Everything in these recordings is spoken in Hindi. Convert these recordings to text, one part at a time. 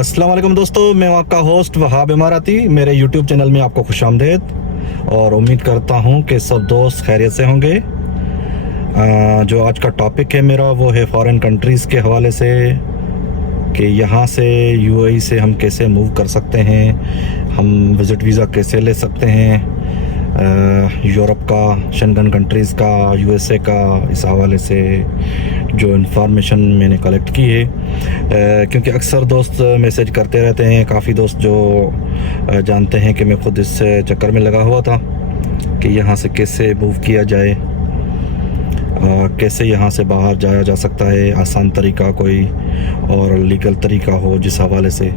अस्सलाम वालेकुम दोस्तों, मैं हूं आपका होस्ट वहाब इमाराती। मेरे यूट्यूब चैनल में आपको खुशामदीद और उम्मीद करता हूं कि सब दोस्त खैरियत से होंगे। जो आज का टॉपिक है मेरा वो है फॉरेन कंट्रीज़ के हवाले से कि यहाँ से यूएई से हम कैसे मूव कर सकते हैं, हम विज़िट वीज़ा कैसे ले सकते हैं यूरोप का, शेंगन कंट्रीज़ का, यूएसए का। इस हवाले से जो इन्फॉर्मेशन मैंने कलेक्ट की है, क्योंकि अक्सर दोस्त मैसेज करते रहते हैं। काफ़ी दोस्त जो जानते हैं कि मैं ख़ुद इस चक्कर में लगा हुआ था कि यहाँ से कैसे मूव किया जाए, कैसे यहाँ से बाहर जाया जा सकता है, आसान तरीका कोई और लीगल तरीका हो जिस हवाले से।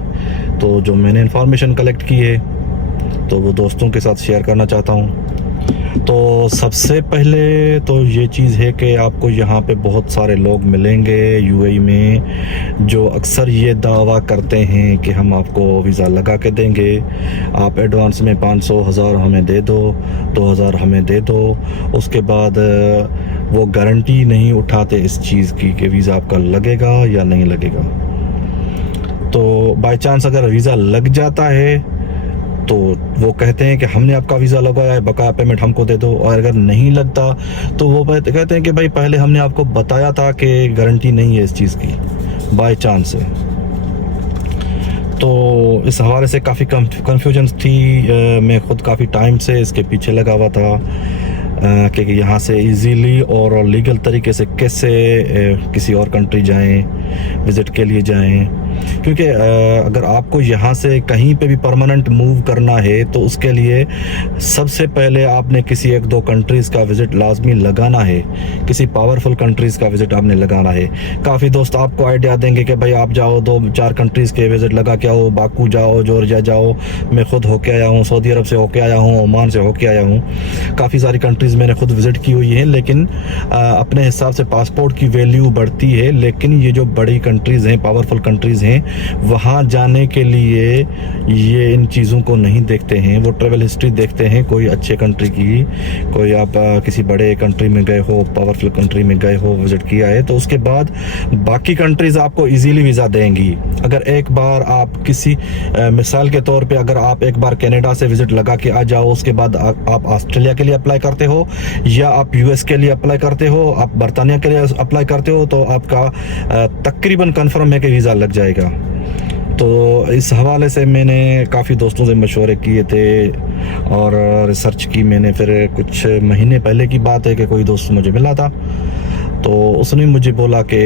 तो जो मैंने इन्फॉर्मेशन कलेक्ट की है तो वो दोस्तों के साथ शेयर करना चाहता हूँ। तो सबसे पहले तो ये चीज़ है कि आपको यहाँ पे बहुत सारे लोग मिलेंगे यूएई में जो अक्सर ये दावा करते हैं कि हम आपको वीज़ा लगा के देंगे, आप एडवांस में 500,000 हमें दे दो, 2,000 हमें दे दो। उसके बाद वो गारंटी नहीं उठाते इस चीज़ की कि वीज़ा आपका लगेगा या नहीं लगेगा। तो बाय चांस अगर वीज़ा लग जाता है तो वो कहते हैं कि हमने आपका वीज़ा लगाया है, बकाया पेमेंट हमको दे दो। और अगर नहीं लगता तो वो कहते हैं कि भाई पहले हमने आपको बताया था कि गारंटी नहीं है इस चीज़ की, बाय चांस है। तो इस हवाले से काफ़ी कन्फ्यूजन थी। मैं ख़ुद काफ़ी टाइम से इसके पीछे लगा हुआ था कि यहाँ से इजीली और लीगल तरीके से कैसे किसी और कंट्री जाएं, विज़िट के लिए जाएं। क्योंकि अगर आपको यहाँ से कहीं पे भी परमानेंट मूव करना है तो उसके लिए सबसे पहले आपने किसी 1-2 कंट्रीज़ का विज़िट लाजमी लगाना है, किसी पावरफुल कंट्रीज़ का विज़िट आपने लगाना है। काफ़ी दोस्त आपको आइडिया देंगे कि भाई आप जाओ 2-4 कंट्रीज़ के विज़िट लगा के आओ, बाकू जाओ, जॉर्जिया जाओ। मैं ख़ुद होके आया हूँ, सऊदी अरब से होके आया हूँ, ओमान से होके आया हूँ। काफ़ी सारी कंट्रीज़ मैंने खुद विज़िट की हुई हैं, लेकिन अपने हिसाब से पासपोर्ट की वैल्यू बढ़ती है। लेकिन ये जो बड़ी कंट्रीज़ हैं, पावरफुल कंट्रीज़ हैं, वहाँ जाने के लिए ये इन चीज़ों को नहीं देखते हैं। वो ट्रैवल हिस्ट्री देखते हैं कोई अच्छे कंट्री की, कोई आप किसी बड़े कंट्री में गए हो, पावरफुल कंट्री में गए हो, विज़िट किया है, तो उसके बाद बाकी कंट्रीज़ आपको इजीली वीज़ा देंगी। अगर एक बार आप किसी मिसाल के तौर पे अगर आप एक बार कनाडा से विज़िट लगा के आ जाओ, उसके बाद आप ऑस्ट्रेलिया के लिए अप्लाई करते हो या आप यूएस के लिए अप्लाई करते हो, आप बरतानिया के लिए अप्लाई करते हो, तो आपका तकरीबन कन्फर्म है कि वीज़ा लग जाएगा। तो इस हवाले से मैंने काफ़ी दोस्तों से मशवरे किए थे और रिसर्च की मैंने। फिर कुछ महीने पहले की बात है कि कोई दोस्त मुझे मिला था, तो उसने मुझे बोला कि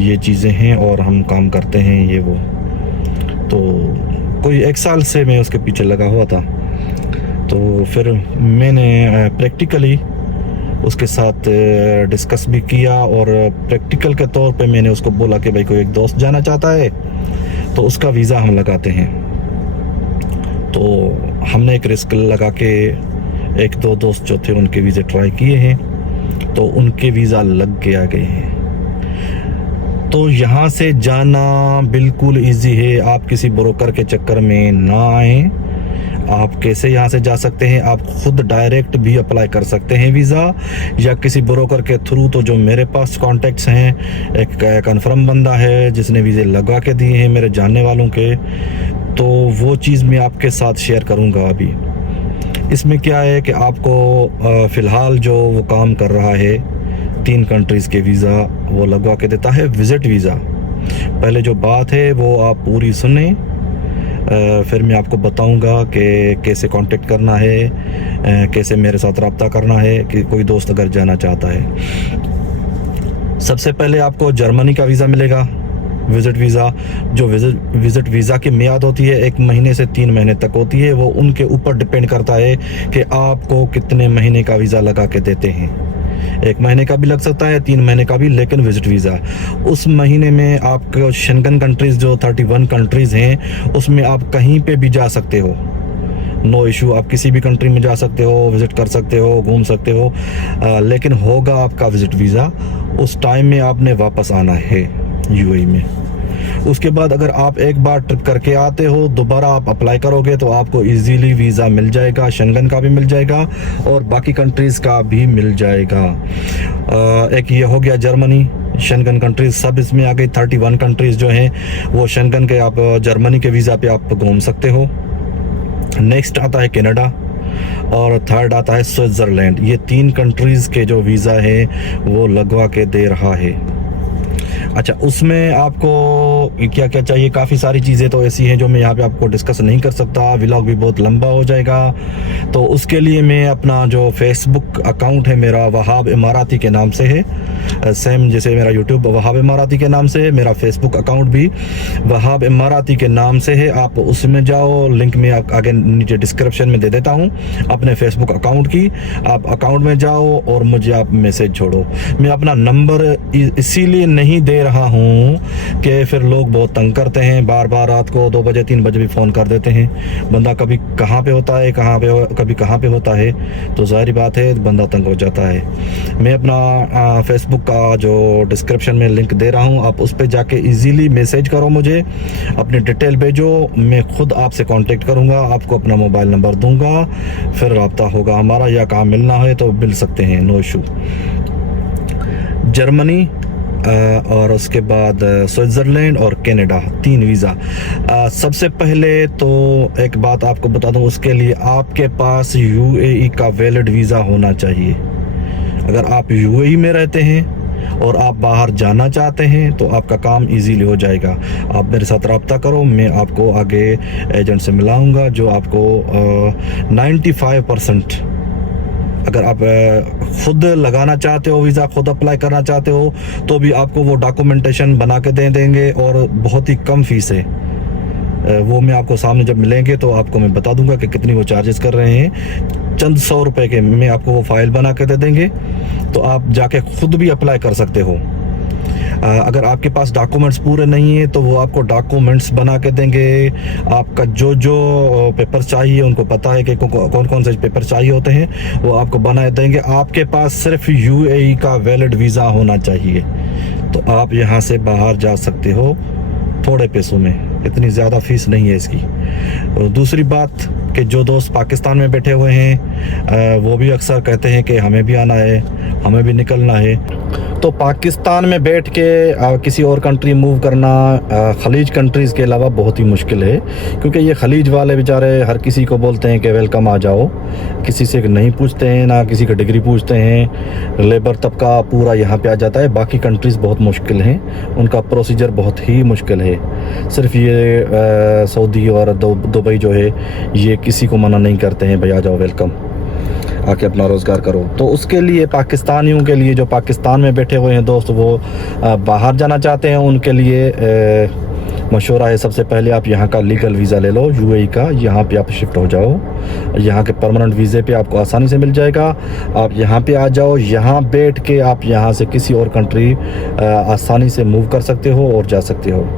ये चीज़ें हैं और हम काम करते हैं ये वो। तो कोई 1 साल से मैं उसके पीछे लगा हुआ था। तो फिर मैंने प्रैक्टिकली उसके साथ डिस्कस भी किया और प्रैक्टिकल के तौर पे मैंने उसको बोला कि भाई कोई एक दोस्त जाना चाहता है तो उसका वीज़ा हम लगाते हैं। तो हमने एक रिस्क लगा के 1-2 दोस्त जो थे उनके वीज़े ट्राई किए हैं, तो उनके वीज़ा लग गए हैं। तो यहाँ से जाना बिल्कुल इजी है, आप किसी ब्रोकर के चक्कर में ना आएँ। आप कैसे यहाँ से जा सकते हैं, आप खुद डायरेक्ट भी अप्लाई कर सकते हैं वीज़ा या किसी ब्रोकर के थ्रू। तो जो मेरे पास कॉन्टैक्ट्स हैं, एक कन्फर्म बंदा है जिसने वीज़े लगा के दिए हैं मेरे जानने वालों के, तो वो चीज़ मैं आपके साथ शेयर करूँगा अभी। इसमें क्या है कि आपको फ़िलहाल जो वो काम कर रहा है 3 कंट्रीज़ के वीज़ा वो लगवा के देता है, विज़िट वीज़ा। पहले जो बात है वो आप पूरी सुने, फिर मैं आपको बताऊंगा कि कैसे कांटेक्ट करना है, कैसे मेरे साथ रब्ता करना है कि कोई दोस्त अगर जाना चाहता है। सबसे पहले आपको जर्मनी का वीज़ा मिलेगा, विज़िट वीज़ा। जो विज़िट वीज़ा की मियाद होती है 1 महीने से 3 महीने तक होती है। वो उनके ऊपर डिपेंड करता है कि आपको कितने महीने का वीज़ा लगा के देते हैं। 1 महीने का भी लग सकता है, 3 महीने का भी, लेकिन विज़िट वीज़ा उस महीने में आपको शेंगन कंट्रीज़ जो 31 कंट्रीज़ हैं उसमें आप कहीं पे भी जा सकते हो, नो इशू। आप किसी भी कंट्री में जा सकते हो, विज़िट कर सकते हो, घूम सकते हो, लेकिन होगा आपका विज़िट वीज़ा। उस टाइम में आपने वापस आना है यूएई में। उसके बाद अगर आप एक बार ट्रिप करके आते हो, दोबारा आप अप्लाई करोगे तो आपको इजीली वीज़ा मिल जाएगा, शेंगन का भी मिल जाएगा और बाकी कंट्रीज़ का भी मिल जाएगा। एक ये हो गया जर्मनी, शेंगन कंट्रीज सब इसमें आ गई। 31 कंट्रीज़ जो हैं वो शेंगन के, आप जर्मनी के वीज़ा पे आप घूम सकते हो। नेक्स्ट आता है कनाडा और थर्ड आता है स्विट्ज़रलैंड। ये 3 कंट्रीज़ के जो वीज़ा है वो लगवा के दे रहा है। अच्छा, उसमें आपको क्या क्या चाहिए, काफ़ी सारी चीज़ें तो ऐसी हैं जो मैं यहाँ पे आपको डिस्कस नहीं कर सकता, व्लॉग भी बहुत लंबा हो जाएगा। तो उसके लिए मैं अपना जो फेसबुक अकाउंट है मेरा वहाब इमाराती के नाम से है, सेम जैसे मेरा यूट्यूब वहाब इमाराती के नाम से है, मेरा फेसबुक अकाउंट भी वहाब इमाराती के नाम से है। आप उसमें जाओ, लिंक में आगे नीचे डिस्क्रिप्शन में दे देता हूँ अपने फेसबुक अकाउंट की। आप अकाउंट में जाओ और मुझे आप मैसेज छोड़ो। मैं अपना नंबर इसीलिए नहीं दे रहा हूँ कि फिर लोग बहुत तंग करते हैं, बार बार रात को 2 बजे 3 बजे भी फ़ोन कर देते हैं। बंदा कभी कहाँ पे होता है, कभी कहाँ पे होता है, तो ज़ाहिर बात है बंदा तंग हो जाता है। मैं अपना फेसबुक का जो डिस्क्रिप्शन में लिंक दे रहा हूँ, आप उस पर जाके इजीली मैसेज करो, मुझे अपनी डिटेल भेजो, मैं खुद आपसे कांटेक्ट करूँगा, आपको अपना मोबाइल नंबर दूँगा, फिर रब्ता होगा हमारा, या कहाँ मिलना है तो मिल सकते हैं, नो इशू। जर्मनी और उसके बाद स्विट्ज़रलैंड और कनाडा, 3 वीज़ा। सबसे पहले तो एक बात आपको बता दूं, उसके लिए आपके पास UAE का वैलिड वीज़ा होना चाहिए। अगर आप UAE में रहते हैं और आप बाहर जाना चाहते हैं तो आपका काम इजीली हो जाएगा। आप मेरे साथ रब्ता करो, मैं आपको आगे एजेंट से मिलाऊंगा जो आपको 95%, अगर आप खुद लगाना चाहते हो वीज़ा, खुद अप्लाई करना चाहते हो, तो भी आपको वो डॉक्यूमेंटेशन बना के दे देंगे और बहुत ही कम फीस है। वो मैं आपको सामने जब मिलेंगे तो आपको मैं बता दूंगा कि कितनी वो चार्जेस कर रहे हैं। चंद 100 रुपए के में आपको वो फाइल बना के दे देंगे, तो आप जाके खुद भी अप्लाई कर सकते हो। अगर आपके पास डॉक्यूमेंट्स पूरे नहीं है तो वो आपको डॉक्यूमेंट्स बना के देंगे। आपका जो जो पेपर चाहिए, उनको पता है कि कौन कौन से पेपर चाहिए होते हैं, वो आपको बना देंगे। आपके पास सिर्फ UAE का वैलिड वीज़ा होना चाहिए, तो आप यहाँ से बाहर जा सकते हो थोड़े पैसों में, इतनी ज़्यादा फीस नहीं है इसकी। और दूसरी बात कि जो दोस्त पाकिस्तान में बैठे हुए हैं वो भी अक्सर कहते हैं कि हमें भी आना है, हमें भी निकलना है। तो पाकिस्तान में बैठ के किसी और कंट्री मूव करना खलीज कंट्रीज़ के अलावा बहुत ही मुश्किल है, क्योंकि ये खलीज वाले बेचारे हर किसी को बोलते हैं कि वेलकम आ जाओ, किसी से नहीं पूछते हैं, ना किसी का डिग्री पूछते हैं। लेबर तबका पूरा यहाँ पे आ जाता है। बाकी कंट्रीज़ बहुत मुश्किल हैं, उनका प्रोसीजर बहुत ही मुश्किल है। सिर्फ ये सऊदी और दुबई जो है ये किसी को मना नहीं करते हैं, भाई आ जाओ, वेलकम, आके अपना रोज़गार करो। तो उसके लिए पाकिस्तानियों के लिए, जो पाकिस्तान में बैठे हुए हैं दोस्त, वो बाहर जाना चाहते हैं, उनके लिए मशवरा है सबसे पहले आप यहाँ का लीगल वीज़ा ले लो UAE का, यहाँ पे आप शिफ्ट हो जाओ। यहाँ के परमानेंट वीज़े पे आपको आसानी से मिल जाएगा। आप यहाँ पे आ जाओ, यहाँ बैठ के आप यहाँ से किसी और कंट्री आसानी से मूव कर सकते हो और जा सकते हो।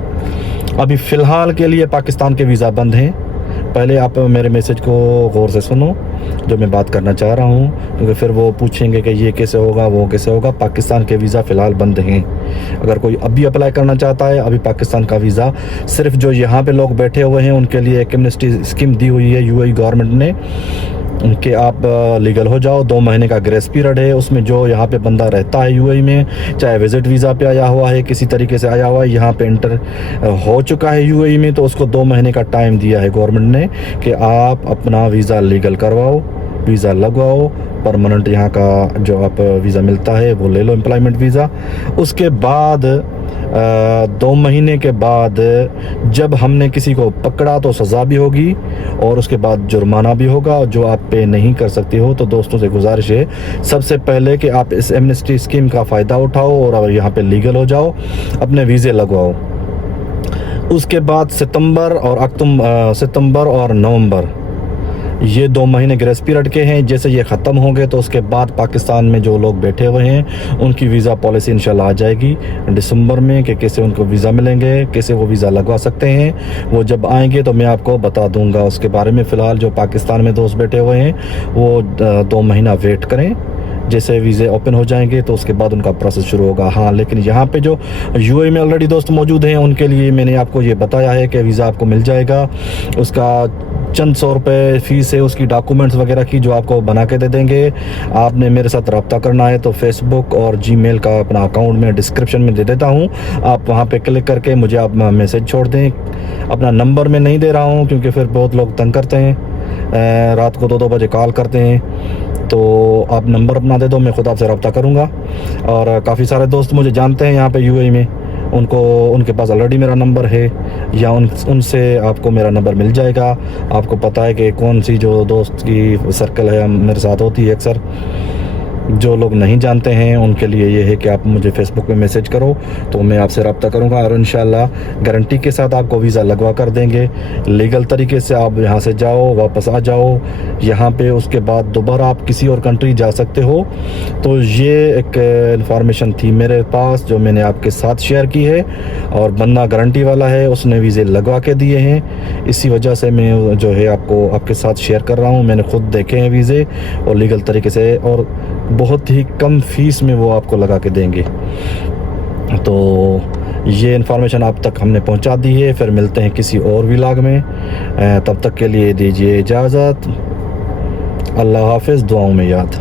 अभी फ़िलहाल के लिए पाकिस्तान के वीज़ा बंद हैं। पहले आप मेरे मैसेज को गौर से सुनो जो मैं बात करना चाह रहा हूँ, क्योंकि फिर वो पूछेंगे कि ये कैसे होगा, वो कैसे होगा। पाकिस्तान के वीज़ा फ़िलहाल बंद हैं। अगर कोई अभी अप्लाई करना चाहता है, अभी पाकिस्तान का वीज़ा सिर्फ जो यहाँ पे लोग बैठे हुए हैं उनके लिए एक एमनेस्टी स्कीम दी हुई है UAE गवर्नमेंट ने, कि आप लीगल हो जाओ। 2 महीने का ग्रेस पीरियड है, उसमें जो यहाँ पे बंदा रहता है UAE में, चाहे विजिट वीज़ा पे आया हुआ है, किसी तरीके से आया हुआ है, यहाँ पे इंटर हो चुका है UAE में, तो उसको 2 महीने का टाइम दिया है गवर्नमेंट ने कि आप अपना वीज़ा लीगल करवाओ, वीज़ा लगवाओ, परमानेंट यहाँ का जो आप वीज़ा मिलता है वो ले लो, एम्प्लॉयमेंट वीज़ा। उसके बाद 2 महीने के बाद जब हमने किसी को पकड़ा तो सज़ा भी होगी और उसके बाद जुर्माना भी होगा, जो आप पे नहीं कर सकते हो। तो दोस्तों से गुजारिश है सबसे पहले कि आप इस एमनेस्टी स्कीम का फ़ायदा उठाओ और यहाँ पे लीगल हो जाओ, अपने वीज़े लगवाओ। उसके बाद सितंबर और नवंबर ये 2 महीने ग्रेस पीरियड के हैं। जैसे ये ख़त्म होंगे तो उसके बाद पाकिस्तान में जो लोग बैठे हुए हैं उनकी वीज़ा पॉलिसी इंशाल्लाह आ जाएगी दिसंबर में, कि कैसे उनको वीज़ा मिलेंगे, कैसे वो वीज़ा लगवा सकते हैं। वो जब आएंगे तो मैं आपको बता दूंगा उसके बारे में। फ़िलहाल जो पाकिस्तान में दोस्त बैठे हुए हैं वो 2 महीना वेट करें, जैसे वीज़े ओपन हो जाएंगे तो उसके बाद उनका प्रोसेस शुरू होगा। हाँ, लेकिन यहाँ पे जो UAE में ऑलरेडी दोस्त मौजूद हैं उनके लिए मैंने आपको ये बताया है कि वीज़ा आपको मिल जाएगा। उसका चंद 100 रुपये फ़ीस है उसकी, डॉक्यूमेंट्स वगैरह की, जो आपको बना के दे देंगे। आपने मेरे साथ रब्ता करना है तो फेसबुक और जीमेल का अपना अकाउंट में डिस्क्रिप्शन में दे देता हूँ, आप वहाँ पे क्लिक करके मुझे आप मैसेज छोड़ दें। अपना नंबर मैं नहीं दे रहा हूँ क्योंकि फिर बहुत लोग तंग करते हैं, रात को 2-2 बजे कॉल करते हैं, तो आप नंबर अपना दे दो, मैं ख़ुद आपसे रब्ता करूँगा। और काफ़ी सारे दोस्त मुझे जानते हैं यहाँ पे यूएई में, उनके पास ऑलरेडी मेरा नंबर है, या उनसे आपको मेरा नंबर मिल जाएगा। आपको पता है कि कौन सी जो दोस्त की सर्कल है मेरे साथ होती है अक्सर। जो लोग नहीं जानते हैं उनके लिए ये है कि आप मुझे फ़ेसबुक पे मैसेज करो तो मैं आपसे रब्ता करूँगा, और इंशाल्लाह गारंटी के साथ आपको वीज़ा लगवा कर देंगे। लीगल तरीके से आप यहाँ से जाओ, वापस आ जाओ यहाँ पे, उसके बाद दोबारा आप किसी और कंट्री जा सकते हो। तो ये एक इन्फॉर्मेशन थी मेरे पास जो मैंने आपके साथ शेयर की है, और बंदा गारंटी वाला है, उसने वीज़े लगवा के दिए हैं, इसी वजह से मैं जो है आपको आपके साथ शेयर कर रहा हूँ। मैंने ख़ुद देखे हैं वीज़े और लीगल तरीके से, और बहुत ही कम फ़ीस में वो आपको लगा के देंगे। तो ये इन्फॉर्मेशन आप तक हमने पहुंचा दी है। फिर मिलते हैं किसी और व्लॉग में, तब तक के लिए दीजिए इजाज़त। अल्लाह हाफ़िज़, दुआओं में याद।